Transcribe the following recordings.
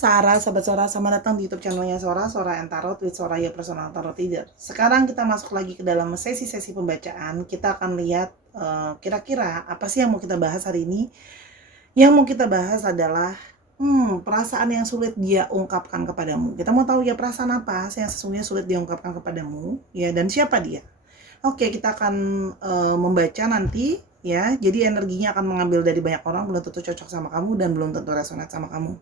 Sarah, sahabat Sora, selamat datang di YouTube channelnya Sora and Tarot with Soraya Personal Tarot Reader. Sekarang kita masuk lagi ke dalam sesi-sesi pembacaan. Kita akan lihat kira-kira apa sih yang mau kita bahas hari ini. Yang mau kita bahas adalah perasaan yang sulit dia ungkapkan kepadamu. Kita mau tahu ya perasaan apa yang sesungguhnya sulit diungkapkan kepadamu, ya, dan siapa dia. Oke, kita akan membaca nanti, ya. Jadi energinya akan mengambil dari banyak orang, belum tentu cocok sama kamu dan belum tentu resonate sama kamu.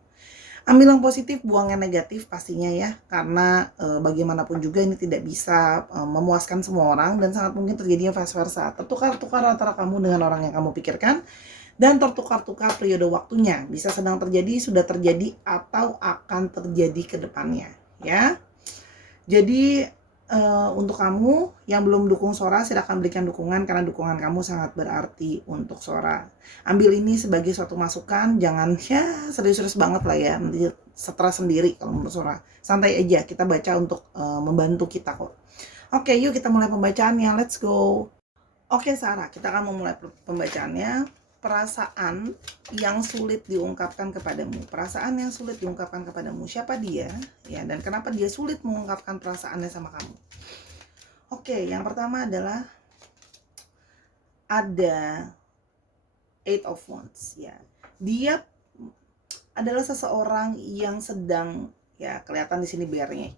Ambil yang positif, buang yang negatif pastinya ya, karena bagaimanapun juga ini tidak bisa memuaskan semua orang dan sangat mungkin terjadinya vice versa. Tertukar-tukar antara kamu dengan orang yang kamu pikirkan dan tertukar-tukar periode waktunya. Bisa sedang terjadi, sudah terjadi, atau akan terjadi ke depannya ya. Jadi untuk kamu yang belum dukung Sora, silakan berikan dukungan karena dukungan kamu sangat berarti untuk Sora. Ambil ini sebagai suatu masukan, jangan ya serius-serius banget lah ya, nanti stres sendiri kalau menurut Sora. Santai aja, kita baca untuk membantu kita kok. Oke, yuk kita mulai pembacaannya, let's go. Oke Sarah, kita akan memulai pembacaannya. Perasaan yang sulit diungkapkan kepadamu. Perasaan yang sulit diungkapkan kepadamu. Siapa dia? Ya, dan kenapa dia sulit mengungkapkan perasaannya sama kamu? Oke, yang pertama adalah ada Eight of Wands ya. Dia adalah seseorang yang sedang, ya kelihatan di sini bearnya,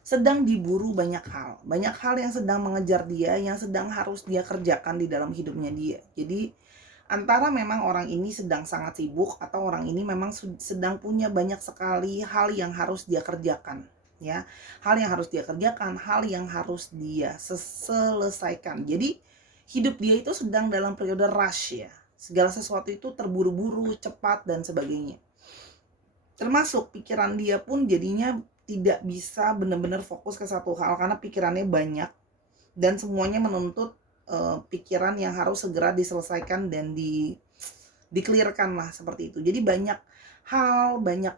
sedang diburu banyak hal yang sedang mengejar dia, yang sedang harus dia kerjakan di dalam hidupnya dia. Jadi antara memang orang ini sedang sangat sibuk atau orang ini memang sedang punya banyak sekali hal yang harus dia kerjakan ya. Hal yang harus dia kerjakan, hal yang harus dia selesaikan. Jadi hidup dia itu sedang dalam periode rush ya. Segala sesuatu itu terburu-buru, cepat dan sebagainya. Termasuk pikiran dia pun jadinya tidak bisa benar-benar fokus ke satu hal karena pikirannya banyak dan semuanya menuntut pikiran yang harus segera diselesaikan dan di-clearkan lah seperti itu. Jadi banyak hal, banyak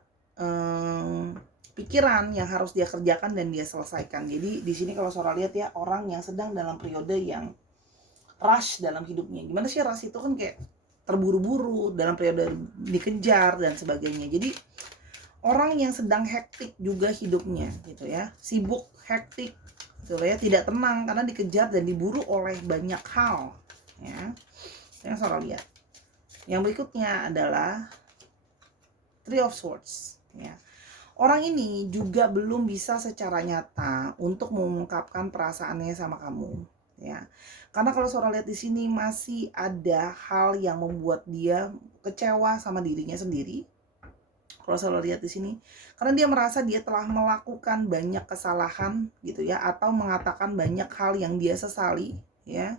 pikiran yang harus dia kerjakan dan dia selesaikan. Jadi di sini kalau Sora lihat ya, orang yang sedang dalam periode yang rush dalam hidupnya. Gimana sih rush itu kan kayak terburu-buru, dalam periode dikejar dan sebagainya. Jadi orang yang sedang hektik juga hidupnya gitu ya, sibuk, hektik gitu ya, tidak tenang karena dikejar dan diburu oleh banyak hal ya. Yang Sora lihat. Yang berikutnya adalah Three of Swords ya. Orang ini juga belum bisa secara nyata untuk mengungkapkan perasaannya sama kamu ya. Karena kalau Sora lihat di sini masih ada hal yang membuat dia kecewa sama dirinya sendiri. Kalau Sora lihat di sini, karena dia merasa dia telah melakukan banyak kesalahan gitu ya, atau mengatakan banyak hal yang dia sesali ya.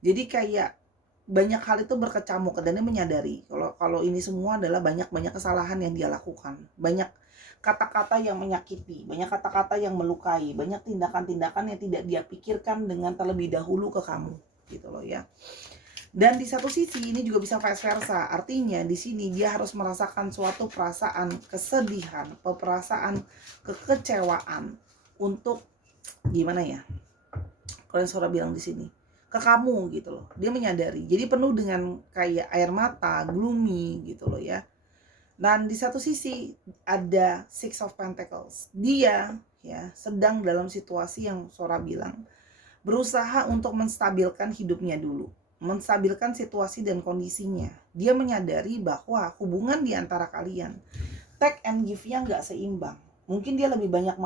Jadi kayak banyak hal itu berkecamuk dan dia menyadari kalau ini semua adalah banyak kesalahan yang dia lakukan, banyak kata-kata yang menyakiti, banyak kata-kata yang melukai, banyak tindakan-tindakan yang tidak dia pikirkan dengan terlebih dahulu ke kamu gitu loh ya. Dan di satu sisi ini juga bisa vice versa. Artinya di sini dia harus merasakan suatu perasaan kesedihan, perasaan kekecewaan untuk gimana ya? Kalau yang Sora bilang di sini, ke kamu gitu loh. Dia menyadari. Jadi penuh dengan kayak air mata, gloomy gitu loh ya. Dan di satu sisi ada Six of Pentacles. Dia ya sedang dalam situasi yang Sora bilang berusaha untuk menstabilkan hidupnya dulu, menstabilkan situasi dan kondisinya. Dia menyadari bahwa hubungan di antara kalian, take and give-nya nggak seimbang. Mungkin dia lebih banyak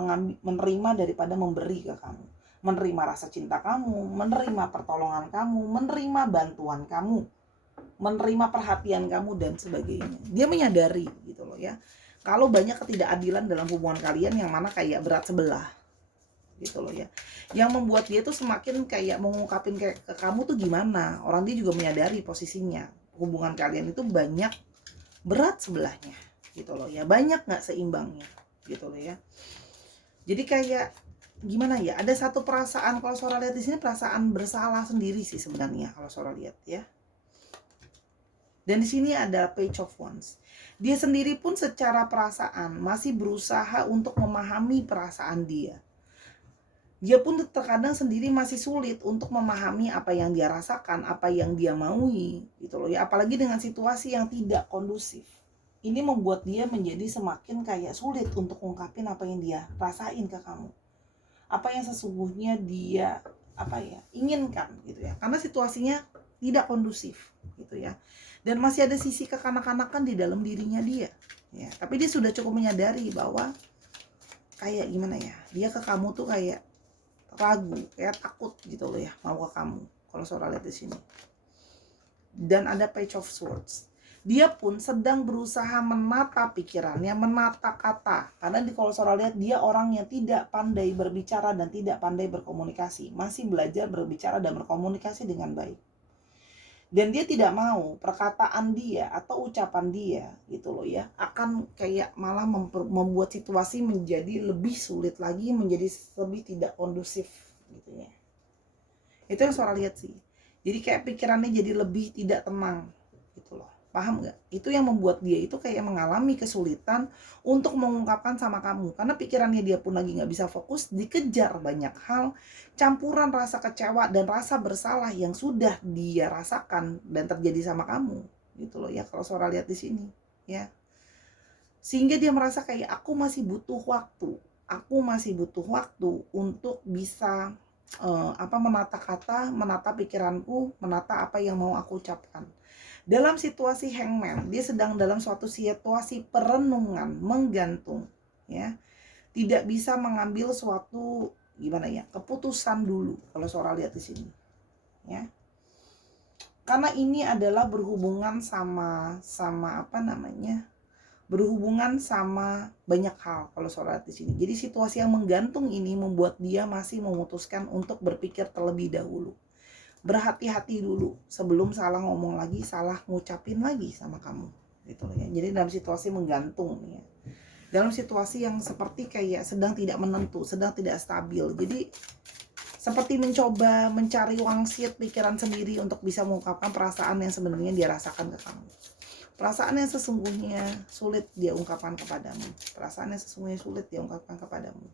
menerima daripada memberi ke kamu. Menerima rasa cinta kamu, menerima pertolongan kamu, menerima bantuan kamu, menerima perhatian kamu dan sebagainya. Dia menyadari gitu loh ya. Kalau banyak ketidakadilan dalam hubungan kalian yang mana kayak berat sebelah gitu loh ya, yang membuat dia tuh semakin kayak mengungkapin kayak ke kamu tuh gimana. Orang dia juga menyadari posisinya hubungan kalian itu banyak berat sebelahnya gitu loh ya, banyak nggak seimbangnya gitu loh ya. Jadi kayak gimana ya, ada satu perasaan, kalau Sora lihat di sini perasaan bersalah sendiri sih sebenarnya kalau Sora lihat ya. Dan di sini ada Page of Wands. Dia sendiri pun secara perasaan masih berusaha untuk memahami perasaan dia. Dia pun terkadang sendiri masih sulit untuk memahami apa yang dia rasakan, apa yang dia maui gitu loh ya, apalagi dengan situasi yang tidak kondusif ini membuat dia menjadi semakin kayak sulit untuk ungkapin apa yang dia rasain ke kamu, apa yang sesungguhnya dia inginkan gitu ya, karena situasinya tidak kondusif gitu ya. Dan masih ada sisi kekanak-kanakan di dalam dirinya dia ya, tapi dia sudah cukup menyadari bahwa kayak gimana ya, dia ke kamu tuh kayak ragu, kayak takut gitu loh ya mau ke kamu kalau Sora lihat di sini. Dan ada Page of Swords. Dia pun sedang berusaha menata pikirannya, menata kata. Karena kalau Sora lihat dia orang yang tidak pandai berbicara dan tidak pandai berkomunikasi. Masih belajar berbicara dan berkomunikasi dengan baik. Dan dia tidak mau perkataan dia atau ucapan dia gitu loh ya, akan kayak malah membuat situasi menjadi lebih sulit lagi, menjadi lebih tidak kondusif gitu ya. Itu yang Sora lihat sih. Jadi kayak pikirannya jadi lebih tidak tenang gitu loh. Paham nggak? Itu yang membuat dia itu kayak mengalami kesulitan untuk mengungkapkan sama kamu. Karena pikirannya dia pun lagi nggak bisa fokus, dikejar banyak hal, campuran rasa kecewa dan rasa bersalah yang sudah dia rasakan dan terjadi sama kamu. Gitu loh ya, kalau Sora lihat di sini ya. Sehingga dia merasa kayak aku masih butuh waktu. Aku masih butuh waktu untuk bisa menata kata, menata pikiranku, menata apa yang mau aku ucapkan. Dalam situasi hangman, dia sedang dalam suatu situasi perenungan, menggantung, ya. Tidak bisa mengambil suatu keputusan dulu kalau Sora lihat di sini, ya. Karena ini adalah berhubungan sama berhubungan sama banyak hal kalau Sora di sini. Jadi situasi yang menggantung ini membuat dia masih memutuskan untuk berpikir terlebih dahulu. Berhati-hati dulu sebelum salah ngomong lagi, salah ngucapin lagi sama kamu. Gitu ya. Jadi dalam situasi menggantung ya. Dalam situasi yang seperti kayak sedang tidak menentu, sedang tidak stabil. Jadi seperti mencoba mencari wangsit pikiran sendiri untuk bisa mengungkapkan perasaan yang sebenarnya dia rasakan ke kamu. Perasaan yang sesungguhnya sulit dia ungkapkan kepadamu. Perasaan yang sesungguhnya sulit dia ungkapkan kepadamu.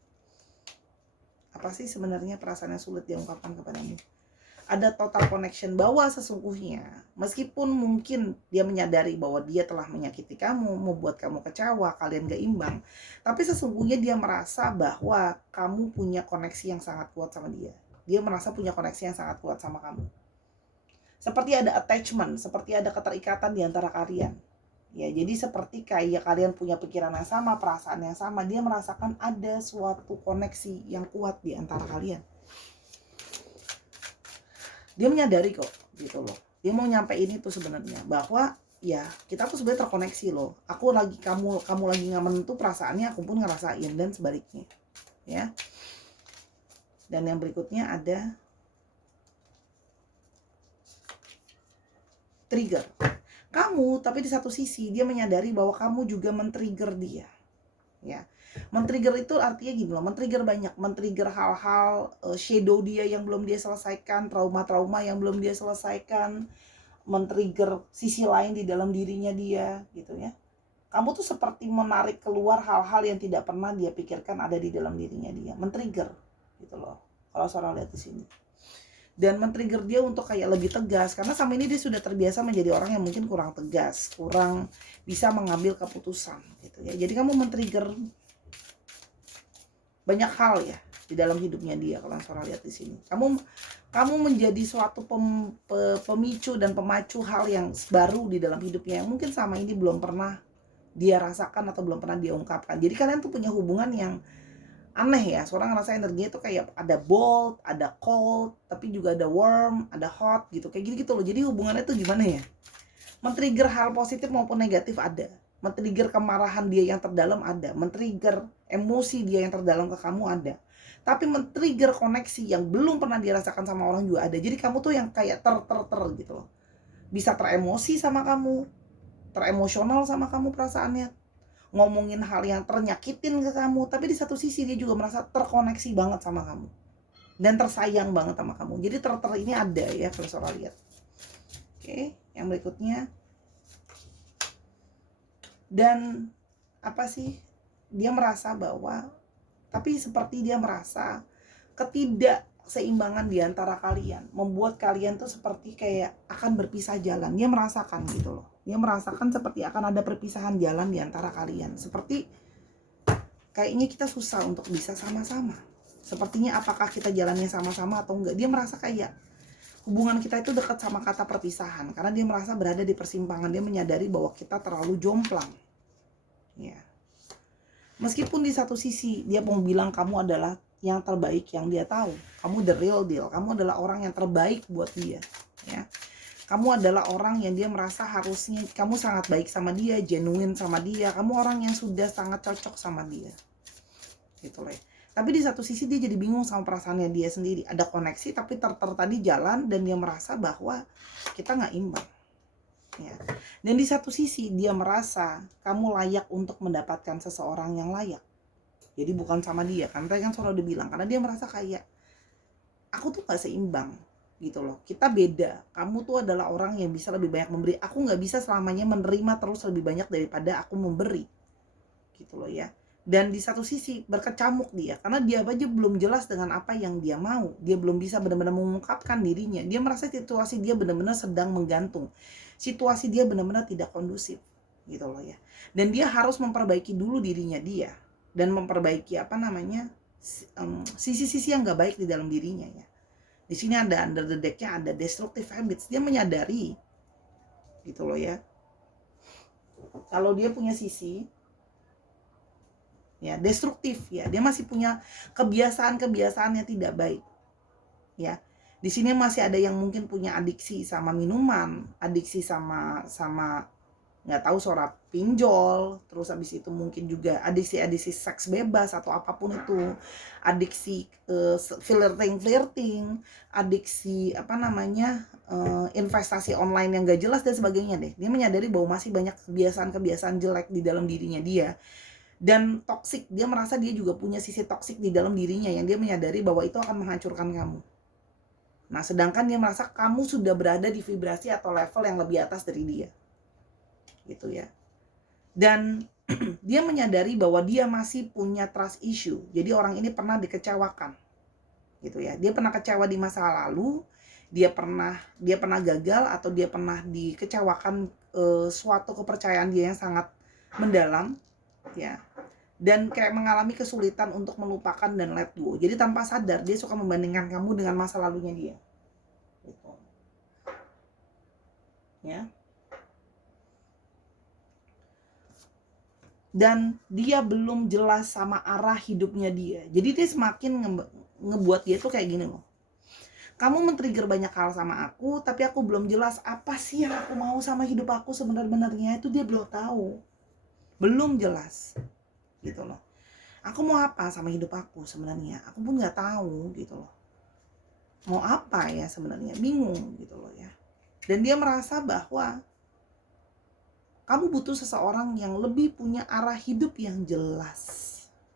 Apa sih sebenarnya perasaan yang sulit dia ungkapkan kepadamu? Ada total connection bahwa sesungguhnya meskipun mungkin dia menyadari bahwa dia telah menyakiti kamu, membuat kamu kecewa, kalian gak imbang, tapi sesungguhnya dia merasa bahwa kamu punya koneksi yang sangat kuat sama dia. Dia merasa punya koneksi yang sangat kuat sama kamu. Seperti ada attachment, seperti ada keterikatan di antara kalian. Ya, jadi seperti kayak kalian punya pikiran yang sama, perasaan yang sama, dia merasakan ada suatu koneksi yang kuat di antara kalian. Dia menyadari kok, gitu loh. Dia mau nyampein itu sebenarnya, bahwa ya kita tuh sebenarnya terkoneksi loh. Aku lagi kamu lagi nggak menentu perasaannya, aku pun ngerasain, dan sebaliknya. Ya. Dan yang berikutnya ada trigger. Kamu, tapi di satu sisi dia menyadari bahwa kamu juga men-trigger dia. Ya. Men-trigger itu artinya gini loh, men-trigger banyak, men-trigger hal-hal shadow dia yang belum dia selesaikan, trauma-trauma yang belum dia selesaikan, men-trigger sisi lain di dalam dirinya dia, gitu ya. Kamu tuh seperti menarik keluar hal-hal yang tidak pernah dia pikirkan ada di dalam dirinya dia, men-trigger, gitu loh. Kalau seorang lihat di sini. Dan men-trigger dia untuk kayak lebih tegas, karena sama ini dia sudah terbiasa menjadi orang yang mungkin kurang tegas, kurang bisa mengambil keputusan gitu ya. Jadi kamu men-trigger banyak hal ya di dalam hidupnya dia kalau Sora lihat di sini. Kamu menjadi suatu pemicu dan pemacu hal yang baru di dalam hidupnya yang mungkin sama ini belum pernah dia rasakan atau belum pernah dia ungkapkan. Jadi kalian tuh punya hubungan yang aneh ya, seorang ngerasa energinya tuh kayak ada bold, ada cold, tapi juga ada warm, ada hot gitu, kayak gitu loh. Jadi hubungannya tuh gimana ya, men-trigger hal positif maupun negatif ada, men-trigger kemarahan dia yang terdalam ada, men-trigger emosi dia yang terdalam ke kamu ada, tapi men-trigger koneksi yang belum pernah dirasakan sama orang juga ada. Jadi kamu tuh yang kayak ter gitu loh, bisa teremosi sama kamu, teremosional sama kamu perasaannya, ngomongin hal yang ternyakitin ke kamu, tapi di satu sisi dia juga merasa terkoneksi banget sama kamu dan tersayang banget sama kamu. Jadi ter ini ada ya kalau Sora lihat. Oke, yang berikutnya, dan apa sih, dia merasa bahwa, tapi seperti dia merasa ketidakseimbangan di antara kalian membuat kalian tuh seperti kayak akan berpisah jalan. Dia merasakan gitu loh. Dia merasakan seperti akan ada perpisahan jalan di antara kalian. Seperti kayaknya kita susah untuk bisa sama-sama. Sepertinya apakah kita jalannya sama-sama atau enggak. Dia merasa kayak hubungan kita itu dekat sama kata perpisahan. Karena dia merasa berada di persimpangan. Dia menyadari bahwa kita terlalu jomplang. Ya. Meskipun di satu sisi dia mau bilang kamu adalah yang terbaik yang dia tahu. Kamu the real deal. Kamu adalah orang yang terbaik buat dia. Ya. Kamu adalah orang yang dia merasa harusnya kamu sangat baik sama dia, genuine sama dia. Kamu orang yang sudah sangat cocok sama dia. Gitu loh ya. Tapi di satu sisi dia jadi bingung sama perasaannya dia sendiri. Ada koneksi tapi tadi jalan dan dia merasa bahwa kita nggak imbang. Ya. Dan di satu sisi dia merasa kamu layak untuk mendapatkan seseorang yang layak. Jadi bukan sama dia, kan tadi kan selalu dibilang, karena dia merasa kayak aku tuh gak seimbang gitu loh. Kita beda. Kamu tuh adalah orang yang bisa lebih banyak memberi. Aku gak bisa selamanya menerima terus lebih banyak daripada aku memberi. Gitu loh ya. Dan di satu sisi berkecamuk dia, karena dia aja belum jelas dengan apa yang dia mau. Dia belum bisa benar-benar mengungkapkan dirinya. Dia merasa situasi dia benar-benar sedang menggantung. Situasi dia benar-benar tidak kondusif. Gitu loh ya. Dan dia harus memperbaiki dulu dirinya dia. Dan memperbaiki sisi-sisi yang gak baik di dalam dirinya ya. Di sini ada under the deck-nya ada destructive habits. Dia menyadari gitu loh ya. Kalau dia punya sisi ya destruktif ya, dia masih punya kebiasaan-kebiasaan yang tidak baik. Ya. Di sini masih ada yang mungkin punya adiksi sama minuman, adiksi sama nggak tahu suara pinjol, terus habis itu mungkin juga adiksi seks bebas atau apapun itu, adiksi flirting, adiksi investasi online yang gak jelas dan sebagainya deh. Dia menyadari bahwa masih banyak kebiasaan-kebiasaan jelek di dalam dirinya dia. Dan toksik, dia merasa dia juga punya sisi toksik di dalam dirinya yang dia menyadari bahwa itu akan menghancurkan kamu. Nah, sedangkan dia merasa kamu sudah berada di vibrasi atau level yang lebih atas dari dia. Gitu ya. Dan dia menyadari bahwa dia masih punya trust issue. Jadi orang ini pernah dikecewakan. Gitu ya. Dia pernah kecewa di masa lalu, dia pernah gagal atau dia pernah dikecewakan suatu kepercayaan dia yang sangat mendalam ya. Dan kayak mengalami kesulitan untuk melupakan dan let go. Jadi tanpa sadar dia suka membandingkan kamu dengan masa lalunya dia. Gitu. Ya. Dan dia belum jelas sama arah hidupnya dia. Jadi dia semakin ngebuat dia tuh kayak gini loh. Kamu men-trigger banyak hal sama aku, tapi aku belum jelas apa sih yang aku mau sama hidup aku sebenarnya. Itu dia belum tahu. Belum jelas. Gitu loh. Aku mau apa sama hidup aku sebenarnya? Aku pun nggak tahu gitu loh. Mau apa ya sebenarnya? Bingung gitu loh ya. Dan dia merasa bahwa kamu butuh seseorang yang lebih punya arah hidup yang jelas,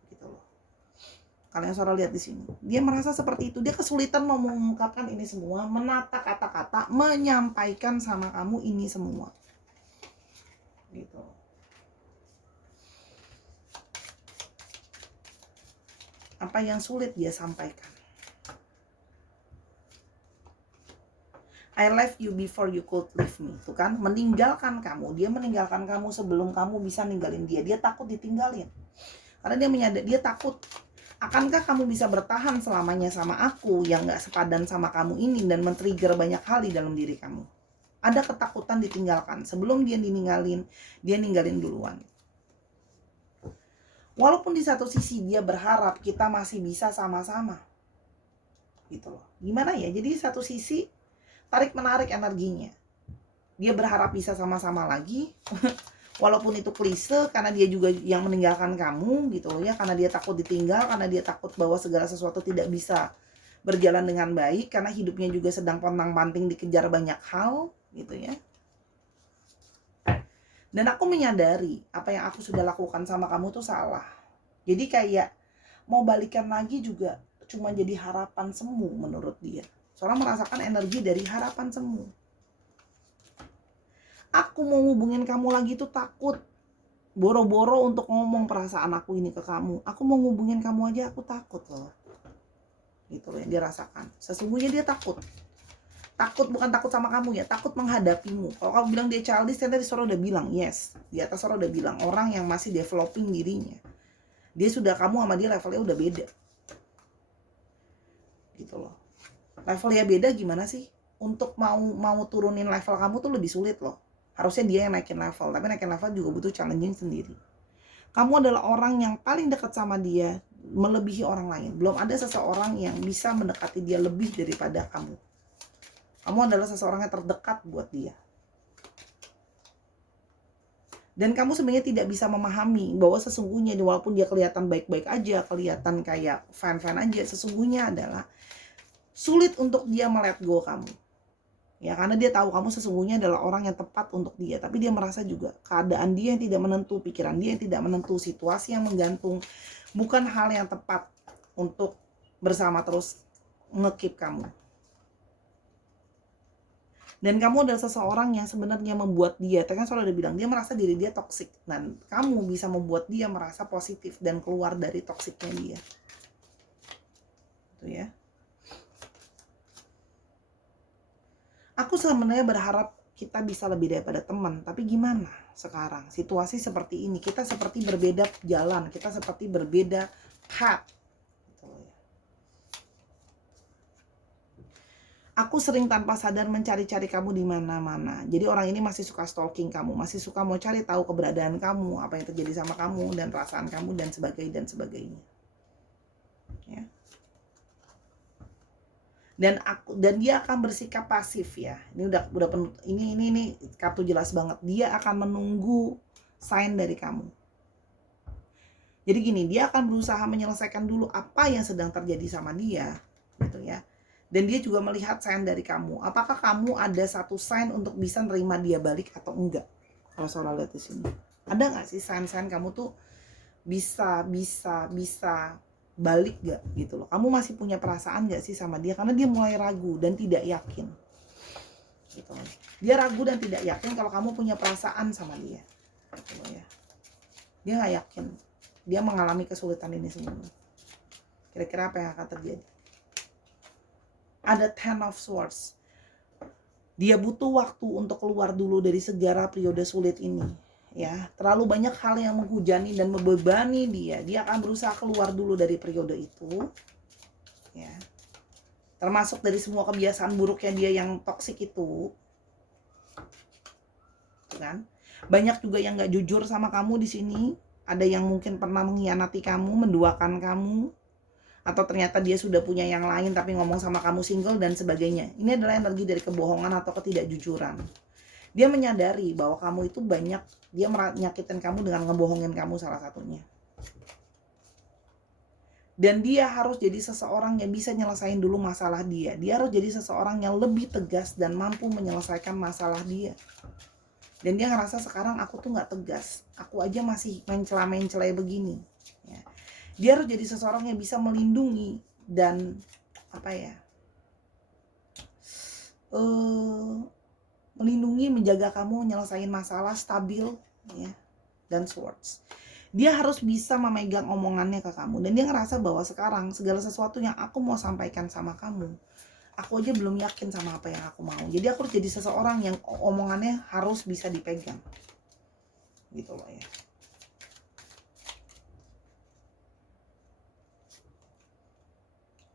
gitu loh. Kalian suara lihat di sini. Dia merasa seperti itu. Dia kesulitan mau mengungkapkan ini semua, menata kata-kata, menyampaikan sama kamu ini semua, gitu. Apa yang sulit dia sampaikan? I left you before you could leave me. Tuh kan, meninggalkan kamu. Dia meninggalkan kamu sebelum kamu bisa ninggalin dia. Dia takut ditinggalin. Karena dia menyadari, dia takut. Akankah kamu bisa bertahan selamanya sama aku yang gak sepadan sama kamu ini dan men-trigger banyak hal di dalam diri kamu? Ada ketakutan ditinggalkan. Sebelum dia ninggalin duluan. Walaupun di satu sisi dia berharap kita masih bisa sama-sama. Gitu loh. Gimana ya? Jadi di satu sisi tarik-menarik energinya. Dia berharap bisa sama-sama lagi. Walaupun itu klise, karena dia juga yang meninggalkan kamu gitu loh ya. Karena dia takut ditinggal, karena dia takut bahwa segala sesuatu tidak bisa berjalan dengan baik. Karena hidupnya juga sedang pontang-panting dikejar banyak hal gitu ya. Dan aku menyadari apa yang aku sudah lakukan sama kamu tuh salah. Jadi kayak mau balikan lagi juga cuma jadi harapan semu menurut dia. Soalnya merasakan energi dari harapan semu. Aku mau hubungin kamu lagi tuh takut. Boro-boro untuk ngomong perasaan aku ini ke kamu. Aku mau hubungin kamu aja aku takut loh. gitu loh yang dia rasakan. Sesungguhnya dia takut. Takut bukan takut sama kamu ya, takut menghadapimu. Kalau kamu bilang dia childish, tadi Sora udah bilang, yes. Di atas Sora udah bilang, orang yang masih developing dirinya. Dia sudah, kamu sama dia levelnya udah beda. Gitu loh. Levelnya beda gimana sih? Untuk mau turunin level kamu tuh lebih sulit loh. Harusnya dia yang naikin level, tapi naikin level juga butuh challenging sendiri. Kamu adalah orang yang paling dekat sama dia, melebihi orang lain. Belum ada seseorang yang bisa mendekati dia lebih daripada kamu. Kamu adalah seseorang yang terdekat buat dia. Dan kamu sebenarnya tidak bisa memahami bahwa sesungguhnya walaupun dia kelihatan baik-baik aja, kelihatan kayak fan-fan aja, sesungguhnya adalah sulit untuk dia let go kamu. Ya, karena dia tahu kamu sesungguhnya adalah orang yang tepat untuk dia, tapi dia merasa juga keadaan dia yang tidak menentu, pikiran dia yang tidak menentu, situasi yang menggantung, bukan hal yang tepat untuk bersama terus nge-keep kamu. Dan kamu adalah seseorang yang sebenarnya membuat dia, tadi kan Sora udah bilang, dia merasa diri dia toksik. Dan kamu bisa membuat dia merasa positif dan keluar dari toksiknya dia. Itu ya. Aku sebenarnya berharap kita bisa lebih daripada teman, tapi gimana sekarang? Situasi seperti ini, kita seperti berbeda jalan, kita seperti berbeda path. Aku sering tanpa sadar mencari-cari kamu di mana-mana. Jadi orang ini masih suka stalking kamu, masih suka mau cari tahu keberadaan kamu, apa yang terjadi sama kamu dan perasaan kamu dan sebagainya. Ya. Dan dia akan bersikap pasif ya. Ini udah penuh, ini kartu jelas banget. Dia akan menunggu sign dari kamu. Jadi gini, dia akan berusaha menyelesaikan dulu apa yang sedang terjadi sama dia, gitu ya. Dan dia juga melihat sign dari kamu. Apakah kamu ada satu sign untuk bisa nerima dia balik atau enggak? Kalau Sora lihat di sini. Ada nggak sih sign-sign kamu tuh bisa balik gak gitu loh? Kamu masih punya perasaan gak sih sama dia? Karena dia mulai ragu dan tidak yakin. Gitu loh. Dia ragu dan tidak yakin kalau kamu punya perasaan sama dia. Gitu loh ya. Dia nggak yakin. Dia mengalami kesulitan ini semua. Kira-kira apa yang akan terjadi? Ada Ten of Swords. Dia butuh waktu untuk keluar dulu dari segala periode sulit ini. Ya, terlalu banyak hal yang menghujani dan membebani dia. Dia akan berusaha keluar dulu dari periode itu. Ya. Termasuk dari semua kebiasaan buruknya dia yang toksik itu. Kan? Banyak juga yang gak jujur sama kamu di sini. Ada yang mungkin pernah mengkhianati kamu, menduakan kamu. Atau ternyata dia sudah punya yang lain tapi ngomong sama kamu single dan sebagainya. Ini adalah energi dari kebohongan atau ketidakjujuran. Dia menyadari bahwa kamu itu banyak, dia menyakitin kamu dengan ngebohongin kamu salah satunya. Dan dia harus jadi seseorang yang bisa nyelesain dulu masalah dia. Dia harus jadi seseorang yang lebih tegas dan mampu menyelesaikan masalah dia. Dan dia ngerasa sekarang aku tuh gak tegas. Aku aja masih mencela-mencela begini. Ya. Dia harus jadi seseorang yang bisa melindungi dan melindungi, menjaga kamu menyelesaikan masalah stabil ya, dan swords. Dia harus bisa memegang omongannya ke kamu dan dia ngerasa bahwa sekarang segala sesuatu yang aku mau sampaikan sama kamu, aku aja belum yakin sama apa yang aku mau. Jadi aku harus jadi seseorang yang omongannya harus bisa dipegang. Gitu loh ya.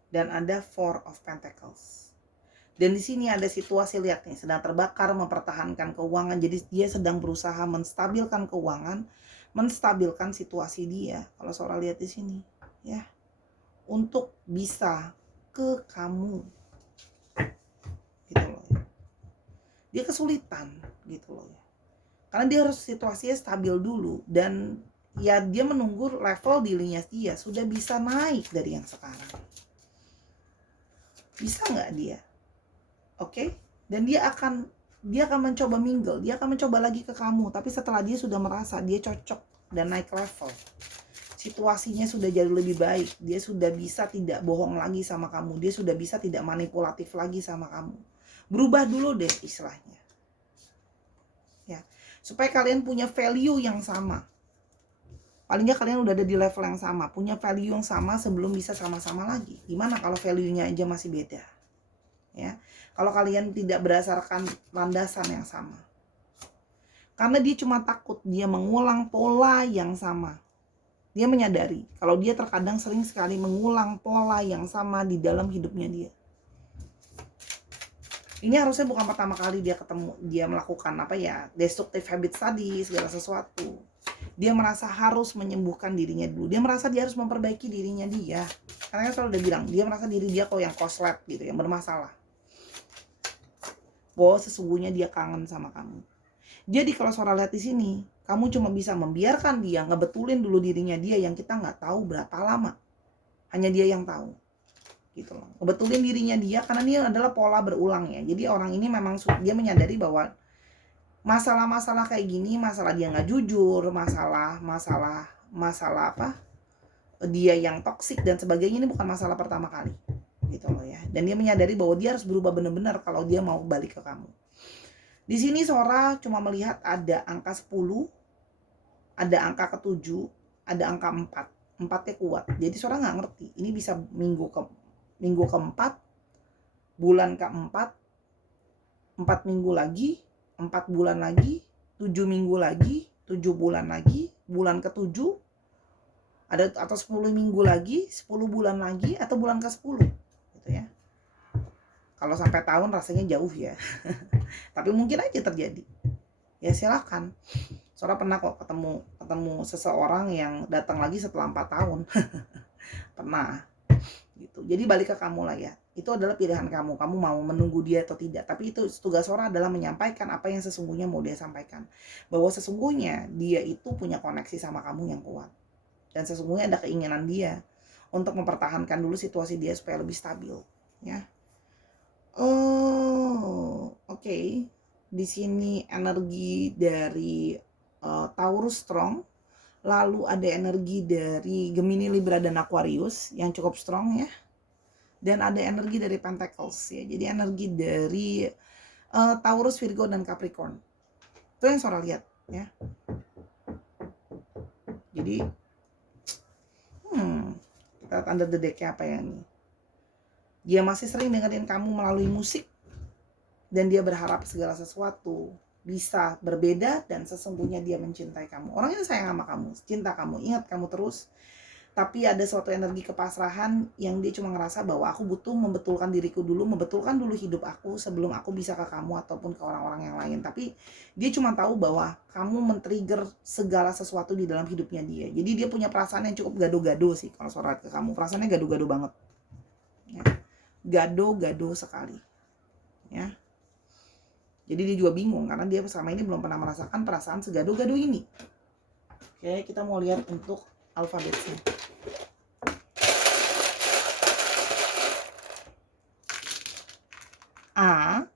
Dan ada Four of Pentacles. Dan di sini ada situasi, lihat nih, sedang terbakar, mempertahankan keuangan. Jadi dia sedang berusaha menstabilkan keuangan, menstabilkan situasi dia. Kalau Sora lihat di sini, ya, untuk bisa ke kamu, gitu loh. Ya. Dia kesulitan, gitu loh. Ya. Karena dia harus situasinya stabil dulu dan ya dia menunggu level dirinya dia sudah bisa naik dari yang sekarang. Bisa nggak dia? Oke? Dan dia akan mencoba mingle, dia akan mencoba lagi ke kamu, tapi setelah dia sudah merasa dia cocok dan naik level, situasinya sudah jauh lebih baik, dia sudah bisa tidak bohong lagi sama kamu, dia sudah bisa tidak manipulatif lagi sama kamu. Berubah dulu deh istilahnya. Ya, supaya kalian punya value yang sama. Paling nggak kalian udah ada di level yang sama, punya value yang sama sebelum bisa sama-sama lagi. Gimana kalau value-nya aja masih beda? Ya. Kalau kalian tidak berdasarkan landasan yang sama. Karena dia cuma takut dia mengulang pola yang sama. Dia menyadari kalau dia terkadang sering sekali mengulang pola yang sama di dalam hidupnya dia. Ini harusnya bukan pertama kali dia melakukan destructive habit tadi, segala sesuatu. Dia merasa harus menyembuhkan dirinya dulu. Dia merasa dia harus memperbaiki dirinya dia. Karena kan selalu udah bilang, dia merasa diri dia kok yang koslet gitu, yang bermasalah. Bahwa sesungguhnya dia kangen sama kamu. Jadi kalau Sora lihat di sini, kamu cuma bisa membiarkan dia ngebetulin dulu dirinya dia yang kita nggak tahu berapa lama. Hanya dia yang tahu. Gitu loh. Ngebetulin dirinya dia karena dia adalah pola berulang ya. Jadi orang ini memang dia menyadari bahwa masalah-masalah kayak gini, masalah dia nggak jujur, masalah dia yang toksik dan sebagainya, ini bukan masalah pertama kali gitu loh ya. Dan dia menyadari bahwa dia harus berubah benar-benar kalau dia mau balik ke kamu. Di sini Sora cuma melihat ada angka 10, ada angka ke-7, ada angka 4. 4-nya kuat. Jadi Sora nggak ngerti. Ini bisa minggu keempat, bulan keempat, 4 minggu lagi, 4 bulan lagi, 7 minggu lagi, 7 bulan lagi, bulan ke-7, ada atau 10 minggu lagi, 10 bulan lagi, atau bulan ke-10 gitu ya. Kalau sampai tahun rasanya jauh ya. Tapi mungkin aja terjadi. Ya silakan. Sora pernah kok ketemu seseorang yang datang lagi setelah 4 tahun. Pernah. Gitu. Jadi balik ke kamu lah ya. Itu adalah pilihan kamu. Kamu mau menunggu dia atau tidak. Tapi itu tugas Sora adalah menyampaikan apa yang sesungguhnya mau dia sampaikan. Bahwa sesungguhnya dia itu punya koneksi sama kamu yang kuat. Dan sesungguhnya ada keinginan dia untuk mempertahankan dulu situasi dia supaya lebih stabil, ya. Oh, oke. Di sini energi dari Taurus strong, lalu ada energi dari Gemini, Libra dan Aquarius yang cukup strong ya. Dan ada energi dari Pentacles ya. Jadi energi dari Taurus, Virgo dan Capricorn. Itu yang Sora lihat ya. Jadi kita tanda the deck-nya apa ya nih? Dia masih sering dengerin kamu melalui musik dan dia berharap segala sesuatu bisa berbeda dan sesungguhnya dia mencintai kamu. Orangnya sayang sama kamu, cinta kamu, ingat kamu terus. Tapi ada suatu energi kepasrahan yang dia cuma ngerasa bahwa aku butuh membetulkan diriku dulu, membetulkan dulu hidup aku sebelum aku bisa ke kamu ataupun ke orang-orang yang lain. Tapi dia cuma tahu bahwa kamu men-trigger segala sesuatu di dalam hidupnya dia. Jadi dia punya perasaan yang cukup gado-gado sih kalau Sora ke kamu. Perasaannya gado-gado banget. Ya. Gado-gado sekali. Ya. Jadi dia juga bingung karena dia selama ini belum pernah merasakan perasaan segado-gado ini. Oke, kita mau lihat untuk alfabetnya. A,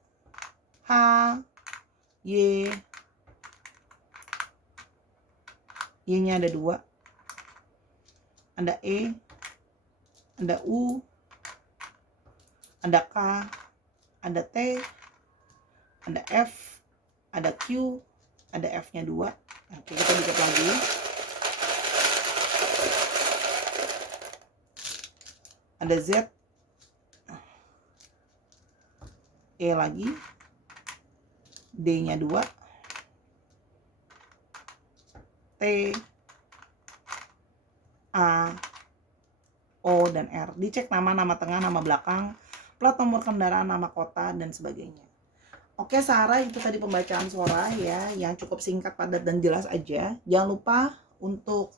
H, Y. Y-nya ada 2. Ada E, ada U, ada K, ada T, ada F, ada Q, ada F-nya 2. Oke, kita bikin lagi. Ada Z, E lagi, D-nya 2, T, A, O, dan R. Dicek nama tengah, nama belakang, plat nomor kendaraan, nama kota, dan sebagainya. Oke Sarah, itu tadi pembacaan Sora ya, yang cukup singkat, padat, dan jelas aja. Jangan lupa untuk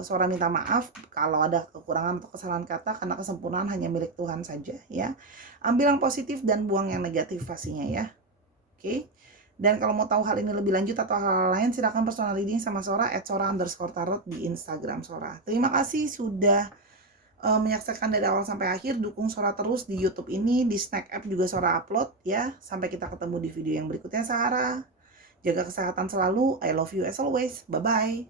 Sora minta maaf kalau ada kekurangan atau kesalahan kata, karena kesempurnaan hanya milik Tuhan saja ya. Ambil yang positif dan buang yang negatif pastinya ya. Oke. Dan kalau mau tahu hal ini lebih lanjut atau hal lain, silakan personal reading sama Sora @sora_tarot di Instagram Sora. Terima kasih sudah menyaksikan dari awal sampai akhir. Dukung Sora terus di YouTube ini, di Snack App juga Sora upload ya. Sampai kita ketemu di video yang berikutnya Sarah. Jaga kesehatan selalu. I love you as always. Bye-bye.